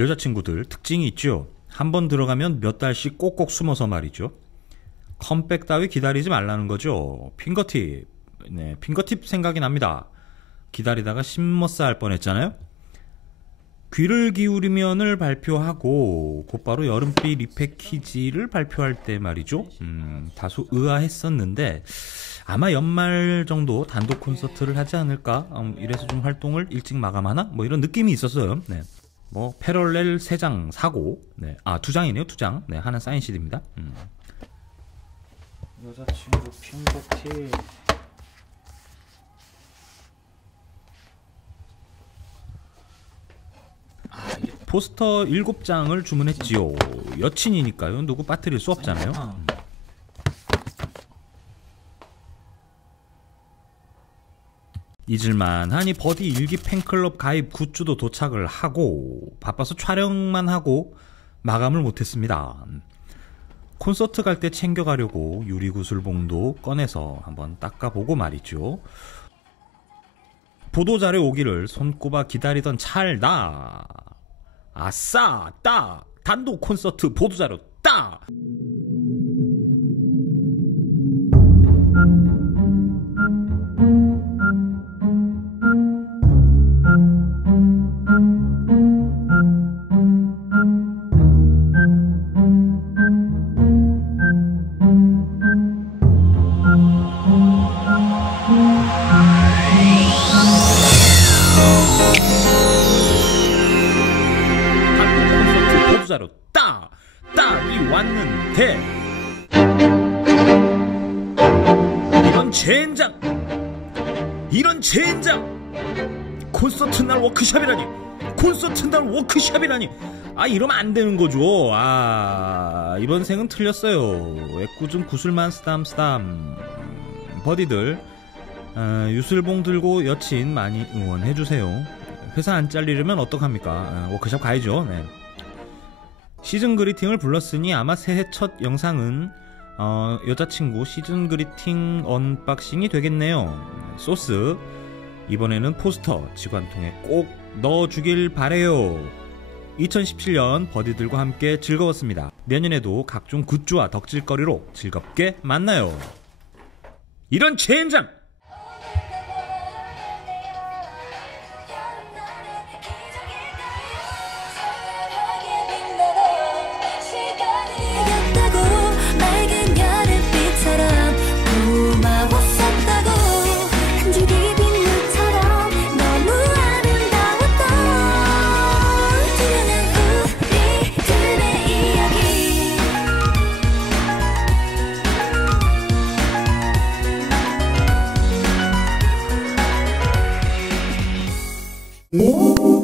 여자친구들 특징이 있죠. 한 번 들어가면 몇 달씩 꼭꼭 숨어서 말이죠. 컴백 따위 기다리지 말라는 거죠. 핑거팁. 네, 핑거팁 생각이 납니다. 기다리다가 심머싸 할 뻔했잖아요. 귀를 기울이면을 발표하고 곧바로 여름비 리패키지를 발표할 때 말이죠. 음, 다소 의아했었는데 아마 연말 정도 단독 콘서트를 하지 않을까. 음, 이래서 좀 활동을 일찍 마감하나? 뭐 이런 느낌이 있었어요. 네. 뭐 패럴렐 3장 사고, 네. 아, 두 장이네요, 두 장. 네, 하나 사인 CD입니다. 음. 여자친구 핑거팁 포스터 7장을 주문했지요. 여친이니까요. 누구 빠뜨릴 수 없잖아요. 아, 잊을만하니 버디 일기 팬클럽 가입 굿즈도 도착을 하고 바빠서 촬영만 하고 마감을 못했습니다. 콘서트 갈 때 챙겨가려고 유리구슬봉도 꺼내서 한번 닦아보고 말이죠. 보도자료 오기를 손꼽아 기다리던 찰나 아싸 딱 단독 콘서트 보도자료 딱 이런 젠장 이런 젠장. 콘서트 날 워크샵이라니 콘서트 날 워크샵이라니. 아 이러면 안 되는 거죠. 아 이번 생은 틀렸어요. 애꿎은 구슬만 쓰담 쓰담. 버디들 아, 유슬봉 들고 여친 많이 응원해주세요. 회사 안 잘리려면 어떡합니까? 아, 워크샵 가야죠. 네. 시즌 그리팅을 불렀으니 아마 새해 첫 영상은 어, 여자친구 시즌 그리팅 언박싱이 되겠네요. 소스 이번에는 포스터 지관통에 꼭 넣어주길 바래요. 2017년 버디들과 함께 즐거웠습니다. 내년에도 각종 굿즈와 덕질거리로 즐겁게 만나요. 이런 젠장! 오